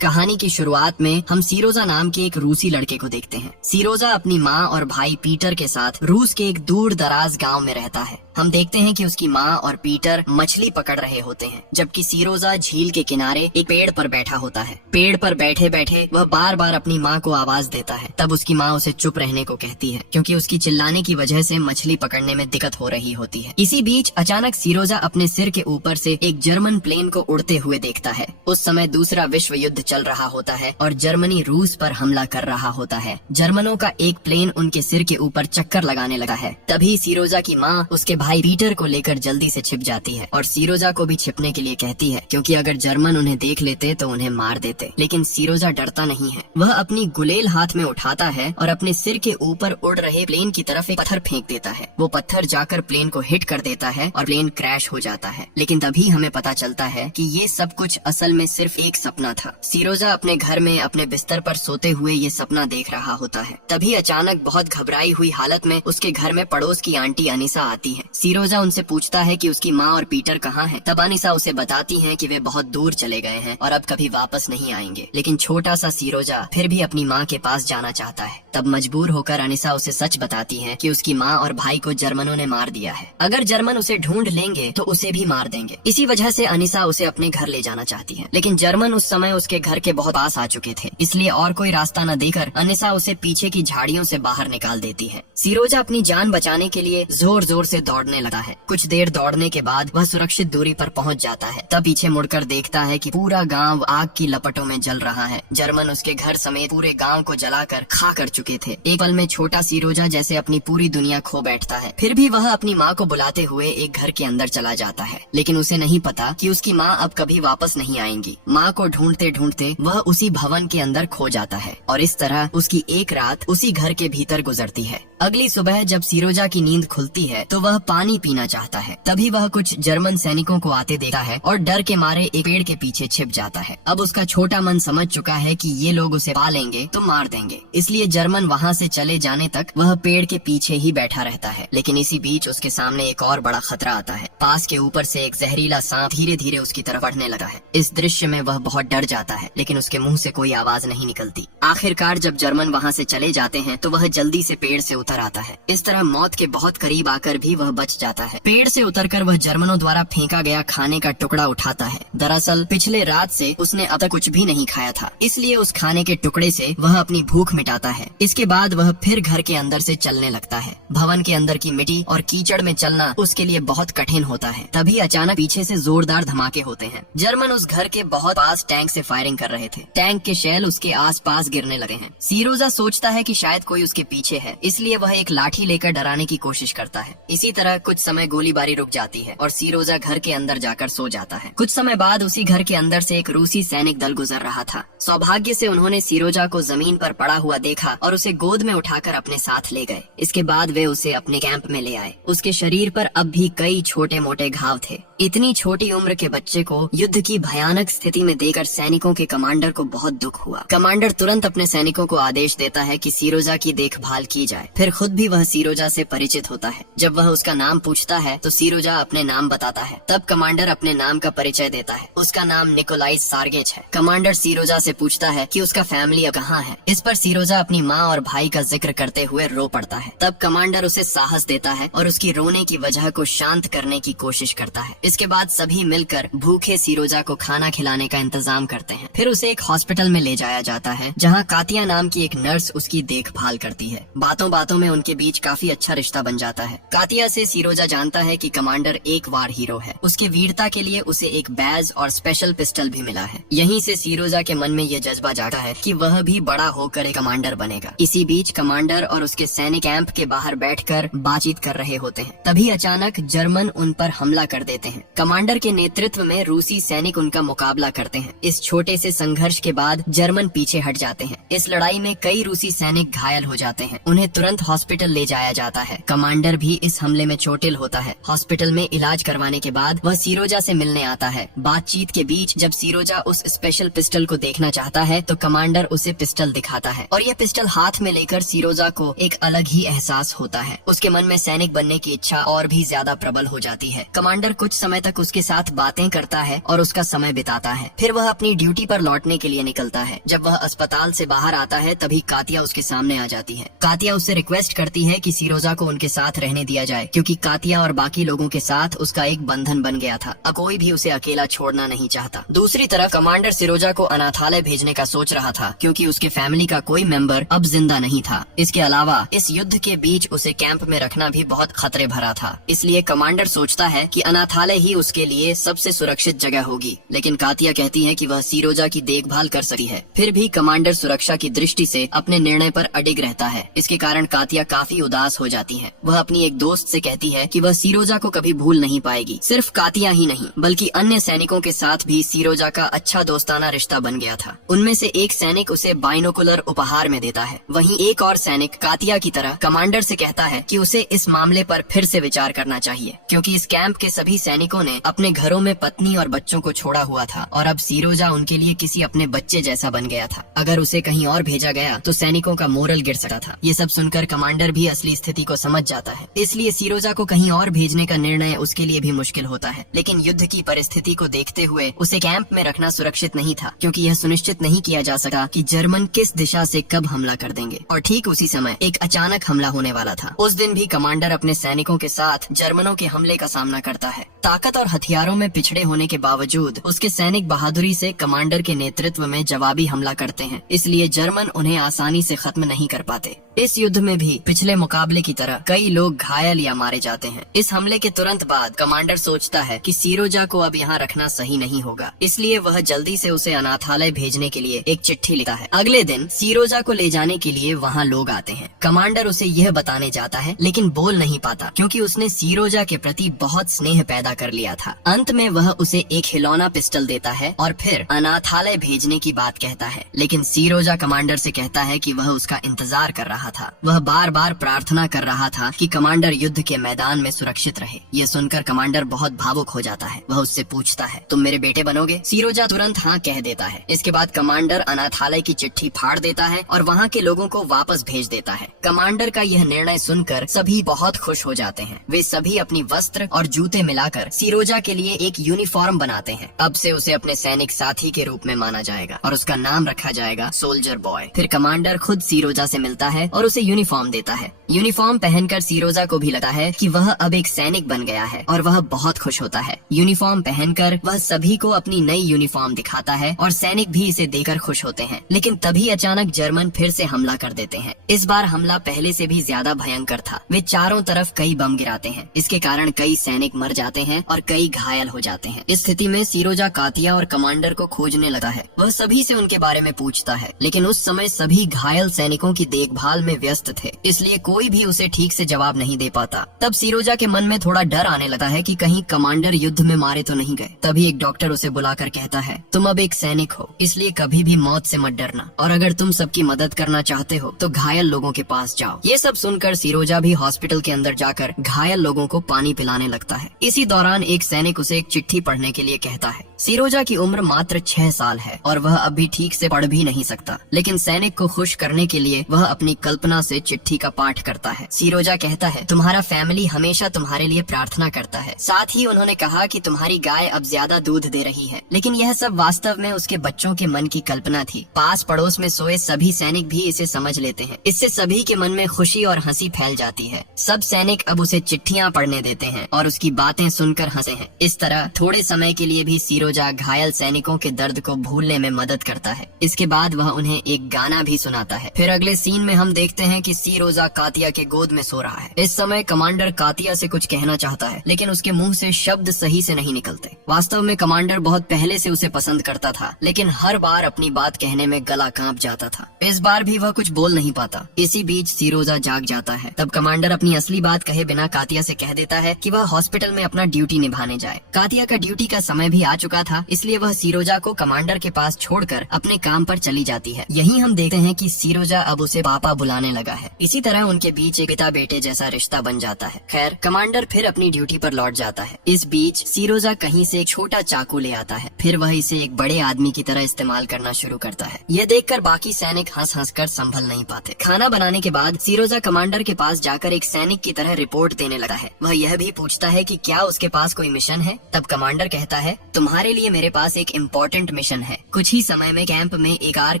कहानी की शुरुआत में हम सीरोजा नाम के एक रूसी लड़के को देखते हैं। सीरोजा अपनी माँ और भाई पीटर के साथ रूस के एक दूर दराज गांव में रहता है। हम देखते हैं कि उसकी माँ और पीटर मछली पकड़ रहे होते हैं, जबकि सीरोजा झील के किनारे एक पेड़ पर बैठा होता है। पेड़ पर बैठे बैठे वह बार बार अपनी माँ को आवाज देता है। तब उसकी माँ उसे चुप रहने को कहती है, क्योंकि उसकी चिल्लाने की वजह से मछली पकड़ने में दिक्कत हो रही होती है। इसी बीच अचानक सीरोजा अपने सिर के ऊपर से एक जर्मन प्लेन को उड़ते हुए देखता है। उस समय दूसरा विश्व युद्ध चल रहा होता है और जर्मनी रूस पर हमला कर रहा होता है। जर्मनों का एक प्लेन उनके सिर के ऊपर चक्कर लगाने लगा है। तभी सीरोजा की माँ उसके भाई पीटर को लेकर जल्दी से छिप जाती है और सीरोजा को भी छिपने के लिए कहती है, क्योंकि अगर जर्मन उन्हें देख लेते तो उन्हें मार देते। लेकिन सीरोजा डरता नहीं है। वह अपनी गुलेल हाथ में उठाता है और अपने सिर के ऊपर उड़ रहे प्लेन की तरफ एक पत्थर फेंक देता है। वो पत्थर जाकर प्लेन को हिट कर देता है और प्लेन क्रैश हो जाता है। लेकिन तभी हमें पता चलता है कि ये सब कुछ असल में सिर्फ एक सपना था। सीरोजा अपने घर में अपने बिस्तर पर सोते हुए ये सपना देख रहा होता है। तभी अचानक बहुत घबराई हुई हालत में उसके घर में पड़ोस की आंटी अनीसा आती है। सीरोजा उनसे पूछता है कि उसकी माँ और पीटर कहाँ हैं। तब अनीसा उसे बताती हैं कि वे बहुत दूर चले गए हैं और अब कभी वापस नहीं आएंगे। लेकिन छोटा सा सीरोजा फिर भी अपनी माँ के पास जाना चाहता है। तब मजबूर होकर अनीसा उसे सच बताती है कि उसकी माँ और भाई को जर्मनों ने मार दिया है। अगर जर्मन उसे ढूंढ लेंगे तो उसे भी मार देंगे। इसी वजह से अनीसा उसे अपने घर ले जाना चाहती है। लेकिन जर्मन उस समय उसके घर के बहुत पास आ चुके थे, इसलिए और कोई रास्ता न देकर अनीसा उसे पीछे की झाड़ियों से बाहर निकाल देती है। सीरोजा अपनी जान बचाने के लिए जोर जोर से दौड़ने लगा है। कुछ देर दौड़ने के बाद वह सुरक्षित दूरी पर पहुंच जाता है। तब पीछे मुड़कर देखता है कि पूरा गांव आग की लपटों में जल रहा है। जर्मन उसके घर समेत पूरे गांव को जलाकर खा कर चुके थे। एक पल में छोटा सीरोजा जैसे अपनी पूरी दुनिया खो बैठता है। फिर भी वह अपनी माँ को बुलाते हुए एक घर के अंदर चला जाता है। लेकिन उसे नहीं पता कि उसकी माँ अब कभी वापस नहीं आएंगी। माँ को ढूंढते ढूंढते वह उसी भवन के अंदर खो जाता है और इस तरह उसकी एक रात उसी घर के भीतर गुजरती है। अगली सुबह जब सीरोजा की नींद खुलती है तो वह पानी पीना चाहता है। तभी वह कुछ जर्मन सैनिकों को आते देखा है और डर के मारे एक पेड़ के पीछे छिप जाता है। अब उसका छोटा मन समझ चुका है कि ये लोग उसे पा लेंगे तो मार देंगे, इसलिए जर्मन वहाँ से चले जाने तक वह पेड़ के पीछे ही बैठा रहता है। लेकिन इसी बीच उसके सामने एक और बड़ा खतरा आता है। पास के ऊपर से एक जहरीला सांप धीरे धीरे उसकी तरफ बढ़ने लगा है। इस दृश्य में वह बहुत डर जाता है, लेकिन उसके मुंह से कोई आवाज नहीं निकलती। आखिरकार जब जर्मन वहाँ से चले जाते हैं तो वह जल्दी से पेड़ से उतर आता है। इस तरह मौत के बहुत करीब आकर भी वह बच जाता है। पेड़ से उतरकर वह जर्मनों द्वारा फेंका गया खाने का टुकड़ा उठाता है। दरअसल पिछले रात से उसने अब तक कुछ भी नहीं खाया था, इसलिए उस खाने के टुकड़े से वह अपनी भूख मिटाता है। इसके बाद वह फिर घर के अंदर से चलने लगता है। भवन के अंदर की मिट्टी और कीचड़ में चलना उसके लिए बहुत कठिन होता है। तभी अचानक पीछे से जोरदार धमाके होते हैं। जर्मन उस घर के बहुत पास टैंक से फायरिंग कर रहे थे। टैंक के शेल उसके आसपास गिरने लगे हैं। सीरोजा सोचता है कि शायद कोई उसके पीछे है, इसलिए वह एक लाठी लेकर डराने की कोशिश करता है। इसी तरह कुछ समय गोलीबारी रुक जाती है और सीरोजा घर के अंदर जाकर सो जाता है। कुछ समय बाद उसी घर के अंदर से एक रूसी सैनिक दल गुजर रहा था। सौभाग्य से उन्होंने सीरोजा को जमीन पर पड़ा हुआ देखा और उसे गोद में उठाकर अपने साथ ले गए। इसके बाद वे उसे अपने कैंप में ले आए। उसके शरीर पर अब भी कई छोटे मोटे घाव थे। इतनी छोटी उम्र के बच्चे को युद्ध की भयानक स्थिति में देकर सैनिकों के कमांडर को बहुत दुख हुआ। कमांडर तुरंत अपने सैनिकों को आदेश देता है कि सीरोजा की देखभाल की जाए। फिर खुद भी वह सीरोजा से परिचित होता है। जब वह उसका नाम पूछता है तो सीरोजा अपने नाम बताता है। तब कमांडर अपने नाम का परिचय देता है। उसका नाम निकोलाई सार्गेच है। कमांडर सीरोजा से पूछता है कि उसका फैमिली अब कहाँ है। इस पर सीरोजा अपनी माँ और भाई का जिक्र करते हुए रो पड़ता है। तब कमांडर उसे साहस देता है और उसकी रोने की वजह को शांत करने की कोशिश करता है। इसके बाद सभी मिलकर भूखे सीरोजा को खाना खिलाने का इंतजाम करते हैं। फिर उसे एक हॉस्पिटल में ले जाया जाता है, जहाँ कातिया नाम की एक नर्स उसकी देखभाल करती है। बातों बातों में उनके बीच काफी अच्छा रिश्ता बन जाता है। कातिया से सीरोजा जानता है कि कमांडर एक वार हीरो है। उसके वीरता के लिए उसे एक बैज और स्पेशल पिस्टल भी मिला है। यहीं से सीरोजा के मन में यह जज्बा जागा है कि वह भी बड़ा होकर एक कमांडर बनेगा। इसी बीच कमांडर और उसके सैनिक कैंप के बाहर बैठकर बातचीत कर रहे होते हैं। तभी अचानक जर्मन उन पर हमला कर देते हैं। कमांडर के नेतृत्व में रूसी सैनिक उनका मुकाबला करते हैं। इस छोटे से संघर्ष के बाद जर्मन पीछे हट जाते हैं। इस लड़ाई में कई रूसी सैनिक घायल हो जाते हैं। उन्हें तुरंत हॉस्पिटल ले जाया जाता है। कमांडर भी इस हमले में चोटिल होता है। हॉस्पिटल में इलाज करवाने के बाद वह सीरोजा से मिलने आता है। बातचीत के बीच जब सीरोजा उस स्पेशल पिस्टल को देखना चाहता है तो कमांडर उसे पिस्टल दिखाता है और यह पिस्टल हाथ में लेकर सीरोजा को एक अलग ही एहसास होता है। उसके मन में सैनिक बनने की इच्छा और भी ज्यादा प्रबल हो जाती है। कमांडर कुछ समय समय तक उसके साथ बातें करता है और उसका समय बिताता है। फिर वह अपनी ड्यूटी पर लौटने के लिए निकलता है। जब वह अस्पताल से बाहर आता है तभी कातिया उसके सामने आ जाती है। कातिया उससे रिक्वेस्ट करती है कि सीरोजा को उनके साथ रहने दिया जाए, क्योंकि कातिया और बाकी लोगों के साथ उसका एक बंधन बन गया था। अब कोई भी उसे अकेला छोड़ना नहीं चाहता। दूसरी तरफ कमांडर सीरोजा को अनाथालय भेजने का सोच रहा था, क्योंकि उसके फैमिली का कोई मेंबर अब जिंदा नहीं था। इसके अलावा इस युद्ध के बीच उसे कैंप में रखना भी बहुत खतरे भरा था। इसलिए कमांडर सोचता है कि अनाथालय ही उसके लिए सबसे सुरक्षित जगह होगी। लेकिन कातिया कहती है कि वह सीरोजा की देखभाल कर सकती है। फिर भी कमांडर सुरक्षा की दृष्टि से अपने निर्णय पर अडिग रहता है। इसके कारण कातिया काफी उदास हो जाती है। वह अपनी एक दोस्त से कहती है कि वह सीरोजा को कभी भूल नहीं पाएगी। सिर्फ कातिया ही नहीं बल्कि अन्य सैनिकों के साथ भी सीरोजा का अच्छा दोस्ताना रिश्ता बन गया था। उनमें से एक सैनिक उसे बाइनोकुलर उपहार में देता है। वहीं एक और सैनिक कातिया की तरह कमांडर से कहता है कि उसे इस मामले पर फिर से विचार करना चाहिए, क्योंकि इस कैंप के सभी सैनिकों ने अपने घरों में पत्नी और बच्चों को छोड़ा हुआ था और अब सीरोजा उनके लिए किसी अपने बच्चे जैसा बन गया था। अगर उसे कहीं और भेजा गया तो सैनिकों का मोरल गिर सकता था। ये सब सुनकर कमांडर भी असली स्थिति को समझ जाता है। इसलिए सीरोजा को कहीं और भेजने का निर्णय उसके लिए भी मुश्किल होता है। लेकिन युद्ध की परिस्थिति को देखते हुए उसे कैंप में रखना सुरक्षित नहीं था, क्योंकि यह सुनिश्चित नहीं किया जा सका कि जर्मन किस दिशा से कब हमला कर देंगे। और ठीक उसी समय एक अचानक हमला होने वाला था। उस दिन भी कमांडर अपने सैनिकों के साथ जर्मनों के हमले का सामना करता है। ताकत और हथियारों में पिछड़े होने के बावजूद उसके सैनिक बहादुरी से कमांडर के नेतृत्व में जवाबी हमला करते हैं। इसलिए जर्मन उन्हें आसानी से खत्म नहीं कर पाते। इस युद्ध में भी पिछले मुकाबले की तरह कई लोग घायल या मारे जाते हैं। इस हमले के तुरंत बाद कमांडर सोचता है कि सीरोजा को अब यहाँ रखना सही नहीं होगा। इसलिए वह जल्दी से उसे अनाथालय भेजने के लिए एक चिट्ठी लिखता है। अगले दिन सीरोजा को ले जाने के लिए वहाँ लोग आते हैं। कमांडर उसे यह बताने जाता है, लेकिन बोल नहीं पाता, क्योंकि उसने सीरोजा के प्रति बहुत स्नेह पैदा कर लिया था। अंत में वह उसे एक खिलौना पिस्टल देता है और फिर अनाथालय भेजने की बात कहता है। लेकिन सीरोजा कमांडर से कहता है कि वह उसका इंतजार कर रहा था। वह बार बार प्रार्थना कर रहा था कि कमांडर युद्ध के मैदान में सुरक्षित रहे। यह सुनकर कमांडर बहुत भावुक हो जाता है। वह उससे पूछता है, तुम मेरे बेटे बनोगे? सीरोजा तुरंत हाँ कह देता है। इसके बाद कमांडर अनाथालय की चिट्ठी फाड़ देता है और वहाँ के लोगों को वापस भेज देता है। कमांडर का यह निर्णय सुनकर सभी बहुत खुश हो जाते हैं। वे सभी अपनी वस्त्र और जूते मिलाकर सीरोजा के लिए एक यूनिफॉर्म बनाते हैं। अब से उसे अपने सैनिक साथी के रूप में माना जाएगा और उसका नाम रखा जाएगा सोल्जर बॉय। फिर कमांडर खुद सीरोजा से मिलता है और उसे यूनिफॉर्म देता है। यूनिफॉर्म पहनकर सीरोजा को भी लगता है कि वह अब एक सैनिक बन गया है और वह बहुत खुश होता है। यूनिफॉर्म पहनकर वह सभी को अपनी नई यूनिफॉर्म दिखाता है और सैनिक भी इसे देखकर खुश होते हैं। लेकिन तभी अचानक जर्मन फिर से हमला कर देते हैं। इस बार हमला पहले से भी ज्यादा भयंकर था। वे चारों तरफ कई बम गिराते हैं। इसके कारण कई सैनिक मर जाते हैं और कई घायल हो जाते हैं। इस स्थिति में सीरोजा कातिया और कमांडर को खोजने लगा है। वह सभी से उनके बारे में पूछता है, लेकिन उस समय सभी घायल सैनिकों की देखभाल में व्यस्त थे, इसलिए कोई भी उसे ठीक से जवाब नहीं दे पाता। तब सीरोजा के मन में थोड़ा डर आने लगा है कि कहीं कमांडर युद्ध में मारे तो नहीं गए। तभी एक डॉक्टर उसे बुलाकर कहता है, तुम अब एक सैनिक हो, इसलिए कभी भी मौत से मत डरना, और अगर तुम सबकी मदद करना चाहते हो तो घायल लोगों के पास जाओ। ये सब सुनकर सीरोजा भी हॉस्पिटल के अंदर जाकर घायल लोगों को पानी पिलाने लगता है। इसी दौरान एक सैनिक उसे एक चिट्ठी पढ़ने के लिए कहता है। सीरोजा की उम्र मात्र 6 साल है और वह अभी ठीक से पढ़ भी नहीं सकता, लेकिन सैनिक को खुश करने के लिए वह अपनी कल्पना से चिट्ठी का पाठ करता है। सीरोजा कहता है, तुम्हारा फैमिली हमेशा तुम्हारे लिए प्रार्थना करता है। साथ ही उन्होंने कहा कि तुम्हारी गाय अब ज्यादा दूध दे रही है, लेकिन यह सब वास्तव में उसके बच्चों के मन की कल्पना थी। पास पड़ोस में सोए सभी सैनिक भी इसे समझ लेते हैं। इससे सभी के मन में खुशी और हंसी फैल जाती है। सब सैनिक अब उसे चिट्ठियाँ पढ़ने देते हैं और उसकी बातें सुनकर हंसे हैं। इस तरह थोड़े समय के लिए भी सीरोजा घायल सैनिकों के दर्द को भूलने में मदद करता है। इसके बाद वह उन्हें एक गाना भी सुनाता है। फिर अगले सीन में हम देखते हैं कि सीरोजा कातिया के गोद में सो रहा है। इस समय कमांडर कातिया से कुछ कहना चाहता है, लेकिन उसके मुंह से शब्द सही से नहीं निकलते। वास्तव में कमांडर बहुत पहले से उसे पसंद करता था, लेकिन हर बार अपनी बात कहने में गला कांप जाता था। इस बार भी वह कुछ बोल नहीं पाता। इसी बीच सीरोजा जाग जाता है। तब कमांडर अपनी असली बात कहे बिना कातिया से कह देता है कि वह हॉस्पिटल में अपना ड्यूटी निभाने जाए। कातिया का ड्यूटी का समय भी आ चुका था, इसलिए वह सीरोजा को कमांडर के पास छोड़कर अपने काम पर चली जाती है। यहीं हम देखते हैं कि सीरोजा अब उसे पापा बुलाने लगा है। इसी तरह उनके बीच एक पिता बेटे जैसा रिश्ता बन जाता है। खैर, कमांडर फिर अपनी ड्यूटी पर लौट जाता है। इस बीच सीरोजा कहीं से एक छोटा चाकू ले आता है। फिर वह इसे एक बड़े आदमी की तरह इस्तेमाल करना शुरू करता है। यह देखकर बाकी सैनिक हंस हंस कर संभल नहीं पाते। खाना बनाने के बाद सीरोजा कमांडर के पास जाकर एक सैनिक की तरह रिपोर्ट देने लगा है। वह यह भी पूछता है कि क्या उसके पास कोई मिशन है। तब कमांडर कहता है, तुम्हारे लिए मेरे पास एक इम्पोर्टेंट मिशन है। कुछ ही समय में कैंप में एक कार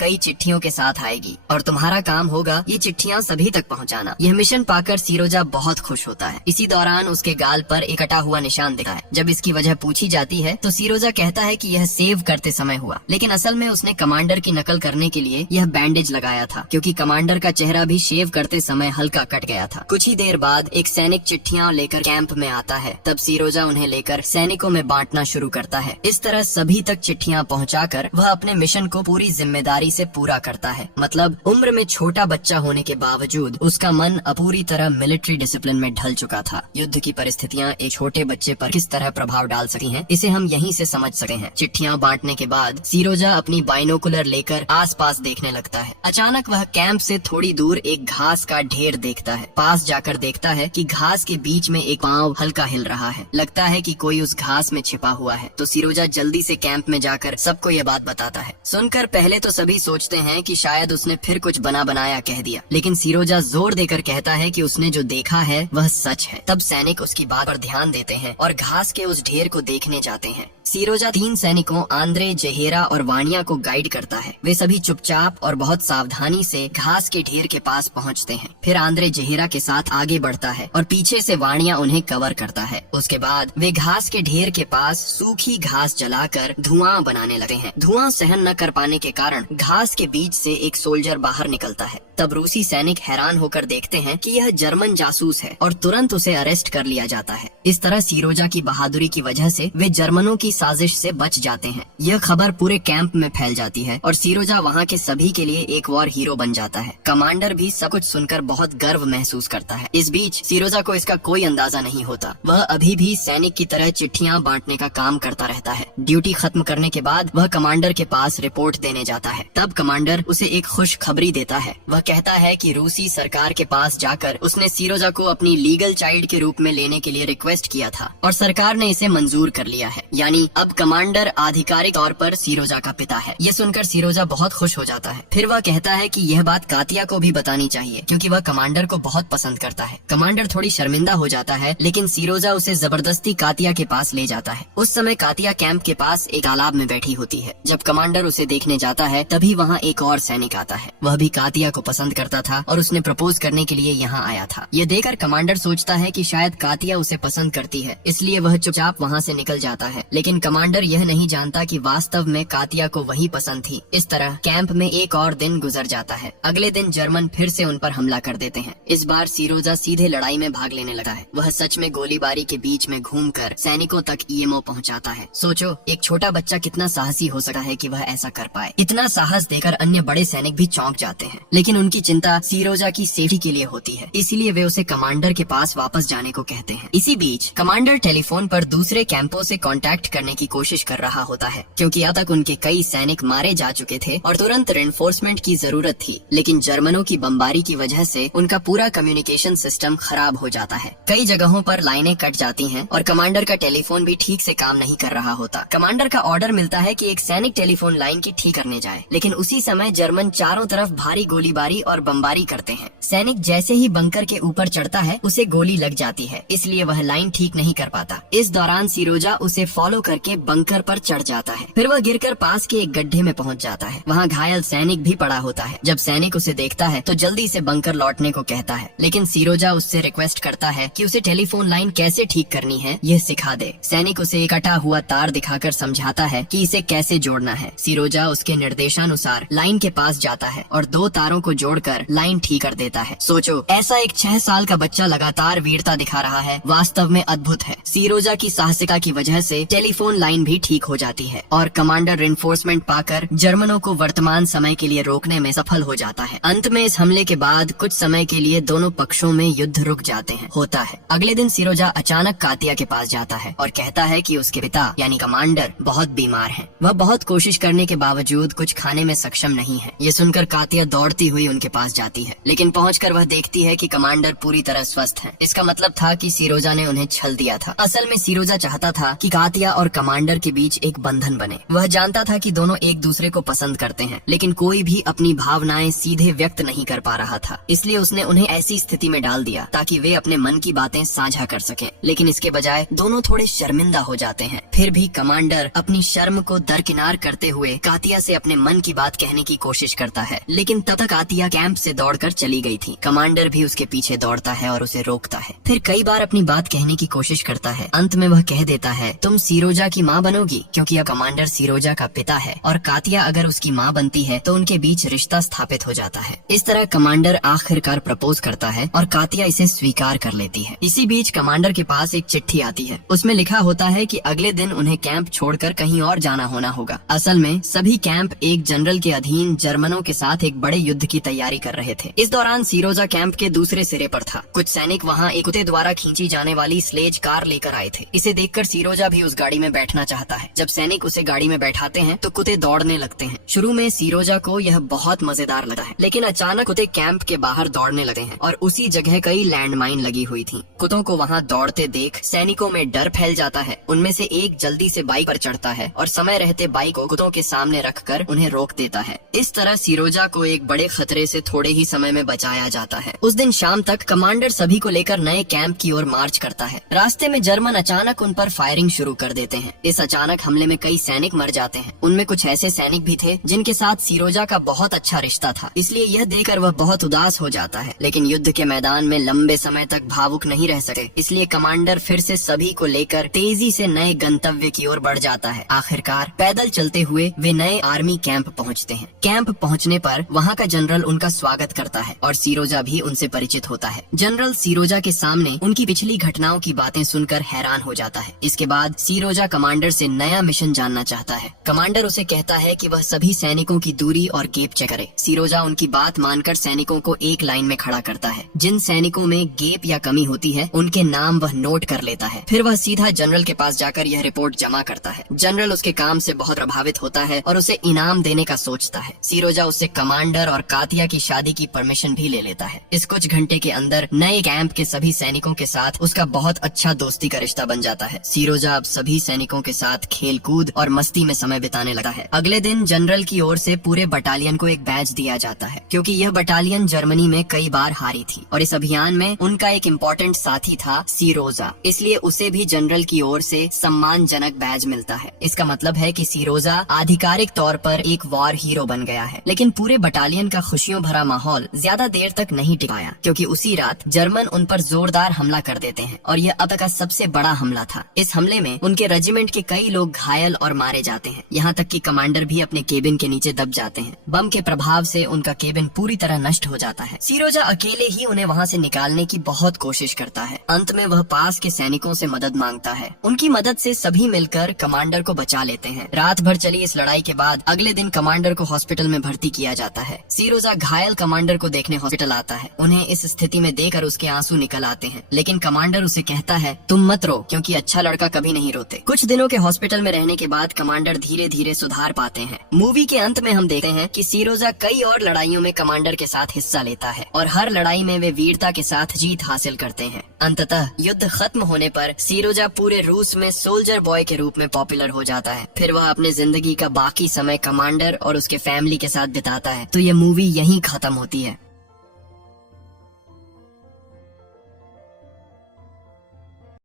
कई चिट्ठियों के साथ आएगी और तुम्हारा काम होगा ये चिट्ठियाँ सभी तक पहुँचाना। यह मिशन पाकर सीरोजा बहुत खुश होता है। इसी दौरान उसके गाल पर एक कटा हुआ निशान दिखा है। जब इसकी वजह पूछी जाती है तो सीरोजा कहता है कि यह सेव करते समय हुआ, लेकिन असल में उसने कमांडर की नकल करने के लिए यह बैंडेज लगाया था, क्योंकि कमांडर का चेहरा भी शेव करते समय हल्का कट गया था। कुछ ही देर बाद एक सैनिक चिट्ठियाँ लेकर कैंप में आता है। तब सीरोजा उन्हें लेकर सैनिकों में बांटना शुरू करता है। इस तरह सभी तक चिट्ठियाँ पहुँचाकर वह अपने मिशन को पूरी जिम्मेदारी से पूरा करता है। मतलब उम्र में छोटा बच्चा होने के बावजूद उसका मन पूरी तरह मिलिट्री डिसिप्लिन में ढल चुका था। युद्ध की परिस्थितियाँ एक छोटे बच्चे पर किस तरह प्रभाव डाल सकती हैं, इसे हम यहीं से समझ सके हैं। चिट्ठियाँ बांटने के बाद सीरोजा अपनी बाइनोकुलर लेकर आसपास देखने लगता है। अचानक वह कैंप से थोड़ी दूर एक घास का ढेर देखता है। पास जाकर देखता है कि घास के बीच में एक पाँव हल्का हिल रहा है। लगता है कि कोई उस घास में छिपा हुआ है। तो सीरोजा जल्दी से कैंप में जाकर सबको ये बात बताता है। सुनकर पहले तो सभी सोचते हैं कि शायद उसने फिर कुछ बना बनाया कह दिया, लेकिन सीरोजा जोर देकर कहता है कि उसने जो देखा है वह सच है। तब सैनिक उसकी बात पर ध्यान देते हैं और घास के उस ढेर को देखने जाते हैं। सीरोजा 3 सैनिकों आंद्रे, जहेरा और वानिया को गाइड करता है। वे सभी चुपचाप और बहुत सावधानी से घास के ढेर के पास पहुंचते हैं। फिर आंद्रे जहेरा के साथ आगे बढ़ता है और पीछे से वानिया उन्हें कवर करता है। उसके बाद वे घास के ढेर के पास सूखी घास जलाकर धुआं बनाने लगते हैं। धुआं सहन न कर पाने के कारण घास के बीच से एक सोल्जर बाहर निकलता है। तब रूसी सैनिक हैरान होकर देखते हैं कि यह जर्मन जासूस है और तुरंत उसे अरेस्ट कर लिया जाता है। इस तरह सीरोजा की बहादुरी की वजह से वे जर्मनों की साजिश से बच जाते हैं। यह खबर पूरे कैंप में फैल जाती है और सीरोजा वहाँ के सभी के लिए एक वॉर हीरो बन जाता है। कमांडर भी सब कुछ सुनकर बहुत गर्व महसूस करता है। इस बीच सीरोजा को इसका कोई अंदाजा नहीं होता। वह अभी भी सैनिक की तरह चिट्ठियाँ बांटने का काम करता रहता है। ड्यूटी खत्म करने के बाद वह कमांडर के पास रिपोर्ट देने जाता है। तब कमांडर उसे एक खुशखबरी देता है। वह कहता है कि रूसी सरकार के पास जाकर उसने सीरोजा को अपनी लीगल चाइल्ड के रूप में लेने के लिए रिक्वेस्ट किया था और सरकार ने इसे मंजूर कर लिया है। यानी अब कमांडर आधिकारिक तौर पर सीरोजा का पिता है। यह सुनकर सीरोजा बहुत खुश हो जाता है। फिर वह कहता है कि यह बात कातिया को भी बतानी चाहिए, क्योंकि वह कमांडर को बहुत पसंद करता है। कमांडर थोड़ी शर्मिंदा हो जाता है, लेकिन सीरोजा उसे जबरदस्ती कातिया के पास ले जाता है। उस समय कातिया कैंप के पास एक तालाब में बैठी होती है। जब कमांडर उसे देखने जाता है तभी वहाँ एक और सैनिक आता है। वह भी कातिया को पसंद करता था और उसने प्रपोज करने के लिए यहाँ आया था। ये देखकर कमांडर सोचता है कि शायद कातिया उसे पसंद करती है, इसलिए वह चुपचाप वहाँ से निकल जाता है। लेकिन कमांडर यह नहीं जानता कि वास्तव में कातिया को वही पसंद थी। इस तरह कैंप में एक और दिन गुजर जाता है। अगले दिन जर्मन फिर से उन पर हमला कर देते हैं। इस बार सीरोजा सीधे लड़ाई में भाग लेने लगा है। वह सच में गोलीबारी के बीच में घूमकर सैनिकों तक ईएमओ पहुँचाता है। सोचो एक छोटा बच्चा कितना साहसी हो सकता है कि वह ऐसा कर पाए। इतना साहस देकर अन्य बड़े सैनिक भी चौंक जाते हैं, लेकिन उनकी चिंता सीरोजा की सेफ्टी के लिए होती है, इसीलिए वे उसे कमांडर के पास वापस जाने को कहते हैं। इसी बीच कमांडर टेलीफोन पर दूसरे कैंपों से कांटेक्ट करने की कोशिश कर रहा होता है, क्योंकि अब तक उनके कई सैनिक मारे जा चुके थे और तुरंत रेनफोर्समेंट की जरूरत थी। लेकिन जर्मनों की बमबारी की वजह से उनका पूरा कम्युनिकेशन सिस्टम खराब हो जाता है। कई जगहों पर लाइनें कट जाती हैं और कमांडर का टेलीफोन भी ठीक से काम नहीं कर रहा होता। कमांडर का ऑर्डर मिलता है कि एक सैनिक टेलीफोन लाइन की ठीक करने जाए, लेकिन उसी समय जर्मन चारों तरफ भारी गोलीबारी और बमबारी करते हैं। सैनिक जैसे ही बंकर के ऊपर चढ़ता है उसे गोली लग जाती है, इसलिए वह लाइन ठीक नहीं कर पाता। इस दौरान सीरोजा उसे फॉलो करके बंकर पर चढ़ जाता है। फिर वह गिरकर पास के एक गड्ढे में पहुंच जाता है। वहाँ घायल सैनिक भी पड़ा होता है। जब सैनिक उसे देखता है तो जल्दी से बंकर लौटने को कहता है, लेकिन सीरोजा उससे रिक्वेस्ट करता है कि उसे टेलीफोन लाइन कैसे ठीक करनी है यह सिखा दे। सैनिक उसे एक कटा हुआ तार दिखाकर समझाता है कि इसे कैसे जोड़ना है। सीरोजा उसके निर्देशानुसार लाइन के पास जाता है और 2 तारों को जोड़कर लाइन ठीक कर देता है। सोचो ऐसा एक 6 साल का बच्चा लगातार वीरता दिखा रहा है, वास्तव में अद्भुत है। सीरोजा की साहसिकता की वजह से टेलीफोन लाइन भी ठीक हो जाती है और कमांडर रिइंफोर्समेंट पाकर जर्मनों को वर्तमान समय के लिए रोकने में सफल हो जाता है। अंत में इस हमले के बाद कुछ समय के लिए दोनों पक्षों में युद्ध रुक जाते हैं। होता है अगले दिन सीरोजा अचानक कातिया के पास जाता है और कहता है कि उसके पिता यानी कमांडर बहुत बीमार हैं। वह बहुत कोशिश करने के बावजूद कुछ खाने में सक्षम नहीं है। ये सुनकर कातिया दौड़ती हुई उनके पास जाती है, लेकिन पहुंचकर वह देखती है कि कमांडर पूरी तरह स्वस्थ हैं। इसका मतलब था कि सीरोजा ने उन्हें छल दिया था। असल में सीरोजा चाहता था कि कातिया और कमांडर के बीच एक बंधन बने। वह जानता था कि दोनों एक दूसरे को पसंद करते हैं, लेकिन कोई भी अपनी भावनाएं सीधे व्यक्त नहीं कर पा रहा था। इसलिए उसने उन्हें ऐसी स्थिति में डाल दिया ताकि वे अपने मन की बातें साझा कर सकें। लेकिन इसके बजाय दोनों थोड़े शर्मिंदा हो जाते हैं। फिर भी कमांडर अपनी शर्म को दरकिनार करते हुए कातिया से अपने मन की बात कहने की कोशिश करता है, लेकिन तब तक कातिया कैंप से दौड़कर चली गई थी। कमांडर भी उसके पीछे दौड़ता है और उसे रोकता है। फिर कई बार अपनी बात कहने की कोशिश करता है। अंत में वह कह देता है, तुम सीरोजा की माँ बनोगी, क्योंकि अब कमांडर सीरोजा का पिता है और कातिया अगर उसकी माँ बनती है तो उनके बीच रिश्ता स्थापित हो जाता है। इस तरह कमांडर आखिरकार प्रपोज करता है और कातिया इसे स्वीकार कर लेती है। इसी बीच कमांडर के पास एक चिट्ठी आती है। उसमें लिखा होता है कि अगले दिन उन्हें कैंप छोड़कर कहीं और जाना होना होगा। असल में सभी कैंप एक जनरल के अधीन जर्मनों के साथ एक बड़े युद्ध की तैयारी कर रहे थे। इस दौरान सीरोजा कैंप के दूसरे सिरे पर था। कुछ सैनिक वहाँ एक कुत्ते द्वारा खींची जाने वाली स्लेज कार लेकर आए थे। इसे देखकर सीरोजा भी उस गाड़ी में बैठना चाहता है। जब सैनिक उसे गाड़ी में बैठाते हैं तो कुत्ते दौड़ने लगते हैं। शुरू में सीरोजा को यह बहुत मजेदार लगा है, लेकिन अचानक कुत्ते कैंप के बाहर दौड़ने लगे हैं और उसी जगह कई लैंडमाइन लगी हुई थी। कुत्तों को वहाँ दौड़ते देख सैनिकों में डर फैल जाता है। उनमें से एक जल्दी से बाइक पर चढ़ता है और समय रहते बाइक को कुत्तों के सामने रखकर उन्हें रोक देता है। इस तरह सीरोजा को एक बड़े खतरे से थोड़े ही समय में बचाया जाता है। उस दिन शाम तक कमांडर सभी को लेकर नए कैंप की ओर मार्च करता है। रास्ते में जर्मन अचानक उन पर फायरिंग शुरू कर देते हैं। इस अचानक हमले में कई सैनिक मर जाते हैं। उनमें कुछ ऐसे सैनिक भी थे जिनके साथ सीरोजा का बहुत अच्छा रिश्ता था, इसलिए यह देखकर वह बहुत उदास हो जाता है। लेकिन युद्ध के मैदान में लंबे समय तक भावुक नहीं रह सके, इसलिए कमांडर फिर से सभी को लेकर तेजी से नए गंतव्य की ओर बढ़ जाता है। आखिरकार पैदल चलते हुए वे नए आर्मी कैंप पहुंचते हैं। कैंप पहुंचने पर वहां का जनरल उनका स्वागत करता है और सीरोजा भी उनसे परिचित होता है। जनरल सीरोजा के सामने उनकी पिछली घटनाओं की बातें सुनकर हैरान हो जाता है। इसके बाद सीरोजा कमांडर से नया मिशन जानना चाहता है। कमांडर उसे कहता है कि वह सभी सैनिकों की दूरी और गेप चेक करे। सीरोजा उनकी बात मानकर सैनिकों को एक लाइन में खड़ा करता है। जिन सैनिकों में गेप या कमी होती है उनके नाम वह नोट कर लेता है। फिर वह सीधा जनरल के पास जाकर यह रिपोर्ट जमा करता है। जनरल उसके काम से बहुत प्रभावित होता है और उसे इनाम देने का सोचता है। सीरोजा उससे कमांडर और कातिया की शादी की परमिशन भी ले लेता है। इस कुछ घंटे के अंदर नए कैंप के सभी सैनिकों के साथ उसका बहुत अच्छा दोस्ती का रिश्ता बन जाता है। सीरोजा अब सभी सैनिकों के साथ खेल कूद और मस्ती में समय बिताने लगा है। अगले दिन जनरल की ओर से पूरे बटालियन को एक बैच दिया जाता है, क्योंकि यह बटालियन जर्मनी में कई बार हारी थी और इस अभियान में उनका एक इम्पोर्टेंट साथी था सीरोजा, इसलिए उसे भी जनरल की ओर से सम्मानजनक बैज मिलता है। इसका मतलब है कि सीरोजा आधिकारिक तौर पर एक वॉर हीरो बन गया है। लेकिन पूरे बटालियन का खुशियों भरा माहौल ज्यादा देर तक नहीं टिक पाया, क्योंकि उसी रात जर्मन उन पर जोरदार हमला कर देते हैं और यह अब तक का सबसे बड़ा हमला था। इस हमले में उनके रेजिमेंट के कई लोग घायल और मारे जाते हैं, यहाँ तक कि कमांडर भी अपने केबिन के नीचे दब जाते हैं। बम के प्रभाव से उनका केबिन पूरी तरह नष्ट हो जाता है। सीरोजा अकेले ही उन्हें वहाँ से निकालने की बहुत कोशिश करता है। अंत में वह पास के सैनिकों से मदद मांगता है। उनकी मदद से सभी मिलकर कमांडर को बचा लेते हैं। रात भर चली इस लड़ाई के बाद अगले दिन कमांडर को हॉस्पिटल में भर्ती किया जाता है। सीरोजा घायल कमांडर को देखने हॉस्पिटल आता है। उन्हें इस स्थिति में देखकर उसके आंसू निकल आते हैं, लेकिन कमांडर उसे कहता है, तुम मत रो, क्योंकि अच्छा लड़का कभी नहीं रोते। कुछ दिनों के हॉस्पिटल में रहने के बाद कमांडर धीरे धीरे सुधार पाते हैं। मूवी के अंत में हम देखते हैं कि सीरोजा कई और लड़ाइयों में कमांडर के साथ हिस्सा लेता है और हर लड़ाई में वे वीरता के साथ जीत हासिल करते हैं। अंततः युद्ध खत्म होने पर सीरोजा पूरे रूस में सोल्जर बॉय के रूप में पॉपुलर हो जाता है। फिर वह अपने जिंदगी का बाकी समय कमांडर और उसके फैमिली के साथ बिताता है। तो ये मूवी यहीं खत्म होती है।